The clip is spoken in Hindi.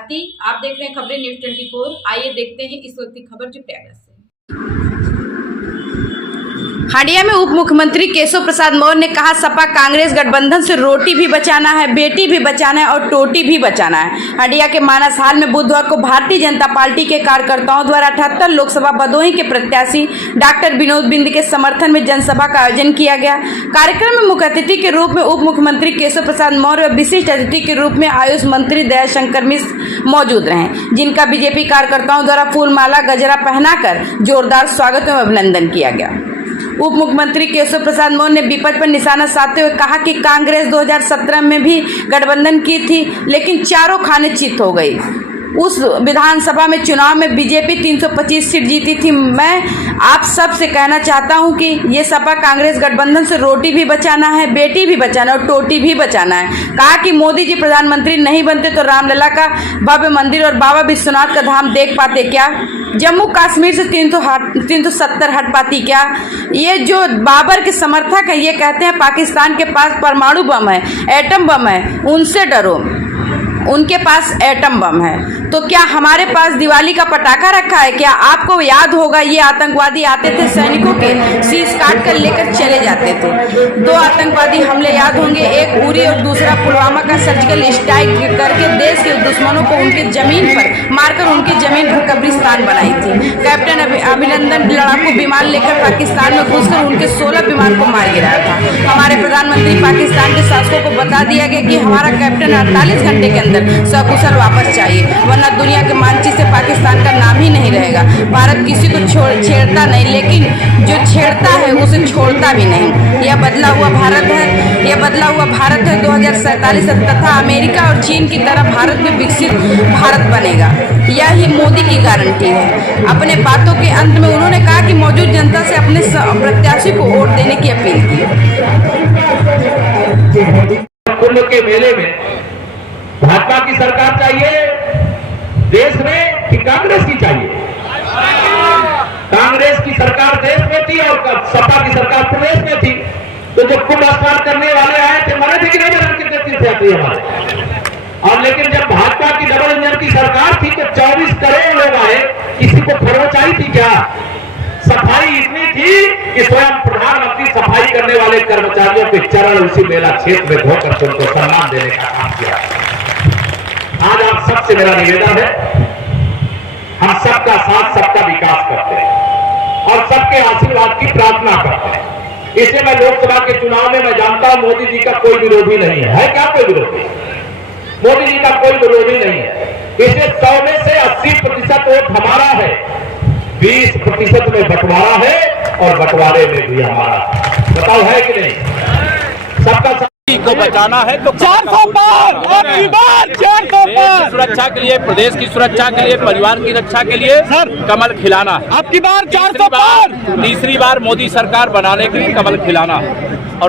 भारती। आप देख रहे हैं खबरें न्यूज़ 24। आइए देखते हैं इस वक्त की खबर जो प्रयागराज से। हंडिया में उप मुख्यमंत्री केशव प्रसाद मौर्य ने कहा, सपा कांग्रेस गठबंधन से रोटी भी बचाना है, बेटी भी बचाना है और टोटी भी बचाना है। हंडिया के मानस हाल में बुधवार को भारतीय जनता पार्टी के कार्यकर्ताओं द्वारा 78 लोकसभा भदोही के प्रत्याशी डॉक्टर विनोद बिंद के समर्थन में जनसभा का आयोजन किया गया। कार्यक्रम में मुख्य अतिथि के रूप में उप मुख्यमंत्री केशव प्रसाद मौर्य और विशिष्ट अतिथि के रूप में आयुष मंत्री दयाशंकर मिश्र मौजूद रहे, जिनका बीजेपी कार्यकर्ताओं द्वारा फूलमाला गजरा पहनाकर जोरदार स्वागत एवं अभिनंदन किया गया। उप मुख्यमंत्री केशव प्रसाद मौर्य ने विपक्ष पर निशाना साधते हुए कहा कि कांग्रेस 2017 में भी गठबंधन की थी, लेकिन चारों खाने चित हो गई। उस विधानसभा में चुनाव में बीजेपी 325 सीट जीती थी। मैं आप सब से कहना चाहता हूं कि ये सपा कांग्रेस गठबंधन से रोटी भी बचाना है, बेटी भी बचाना और टोटी भी बचाना है। कहा कि मोदी जी प्रधानमंत्री नहीं बनते तो रामलला का भव्य मंदिर और बाबा विश्वनाथ का धाम देख पाते क्या? जम्मू कश्मीर से 370 हट पाती क्या? ये जो बाबर के समर्थक हैं ये कहते हैं पाकिस्तान के पास परमाणु बम है, एटम बम है, उनसे डरो, उनके पास एटम बम है। तो क्या हमारे पास दिवाली का पटाखा रखा है क्या? आपको याद होगा ये आतंकवादी आते थे, सैनिकों के शीश काट कर लेकर चले जाते थे। 2 आतंकवादी हमले याद होंगे, एक उरी और दूसरा पुलवामा का सर्जिकल स्ट्राइक करके देश के दुश्मनों को उनके जमीन पर मारकर उनकी जमीन पर कब्रिस्तान बनाई थी। कैप्टन अभिनंदन लड़ाकू विमान लेकर पाकिस्तान में घुसकर उनके 16 विमान को मार गिराया था। हमारे प्रधानमंत्री पाकिस्तान के शासकों को बता दिया गया कि हमारा कैप्टन 48 घंटे के अंदर सकुशल वापस चाहिए, वरना दुनिया के मानचित्र से पाकिस्तान का नाम ही नहीं रहेगा। भारत किसी को छेड़ता नहीं, लेकिन जो छेड़ता है उसे छोड़ता भी नहीं। यह बदला हुआ भारत है, यह बदला हुआ भारत है 2047 तथा अमेरिका और चीन की तरह भारत में विकसित भारत बनेगा। यह ही मोदी की गारंटी है। अपने बातों के अंत में उन्होंने कहा कि मौजूद जनता से अपने प्रत्याशी को वोट देने की अपील की। कुंभ के मेले में भाजपा की सरकार चाहिए देश में कि कांग्रेस की चाहिए? कांग्रेस की सरकार देश में थी और सपा की सरकार प्रदेश में थी। तो जब कुंभ स्नान करने वाले आए थे, मरे थे कि नहीं मरे? कितने तीर्थ यात्री हमारे। और लेकिन जब भाजपा की डबल इंजन की सरकार थी तो 24 करोड़ लोग आए, किसी को खरोच आई थी क्या? सफाई इतनी थी कि स्वयं प्रधानमंत्री सफाई करने वाले कर्मचारियों के चरण उसी मेला क्षेत्र में धोकर उनको सम्मान देने का काम किया। आज आप सबसे मेरा निवेदन है, हम सबका साथ सबका विकास करते हैं और सबके आशीर्वाद की प्रार्थना करते हैं। इसलिए मैं लोकसभा के चुनाव में मैं जानता हूं मोदी जी का कोई विरोधी नहीं है क्या? कोई विरोधी? मोदी जी का कोई विरोधी नहीं है। इसलिए 100 में से 80% वोट हमारा है, 20% में बंटवारा है और बंटवारे में भी हमारा। बताओ है कि नहीं? सबका को बचाना है तो 400 पार, आपकी बार 400 पार। सुरक्षा के लिए, प्रदेश की सुरक्षा के लिए, परिवार की रक्षा के लिए सर कमल खिलाना है। आपकी बार 400 पार। तीसरी बार मोदी सरकार बनाने के लिए कमल खिलाना है। और